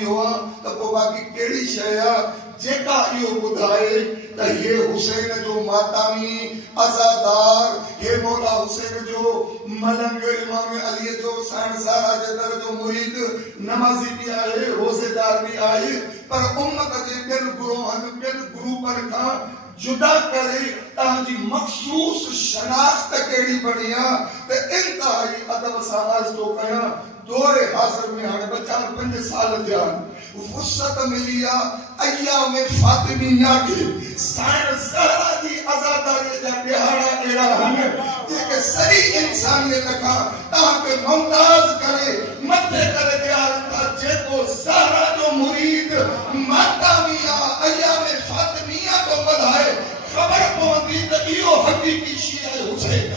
मातामी हुआ त पोइ बाक़ी कहिड़ी शइ आहे जेका इहो ॿुधाए त हे हुसैन जो मातामी अज़ादार, हे मौला हुसैन जो मलंग, इमाम अली जो साणसारा जे दर जो मुरीद, नमाज़ी बि आहे, रोज़ेदार बि आहे, पर उम्मत जे ॿियनि गुरूहनि ॿियनि ग्रुपनि खां जुदा करे तव्हांजी मख़सूस शनाख्त कहिड़ी बणी आहे त इंतहाई अदब सां अर्ज़ थो कयां। दौरे हाज़िर में हाणे 4-5 साल थिया फुर्सत मिली आहे अय्याम फातिमिया खे साईं ज़हरा जी आज़ादारीअ जा ॾिहाड़ा अहिड़ा आहिनि जेके सॼी इंसानियत खां तव्हांखे मुमताज़ करे मथे करे ॾियारनि था। जेको ज़हरा जो मुरीद मातामिया अय्याम फातिमिया को ॿुधाए ख़बर पवंदी त इहो हक़ीक़ी शिया हुसैन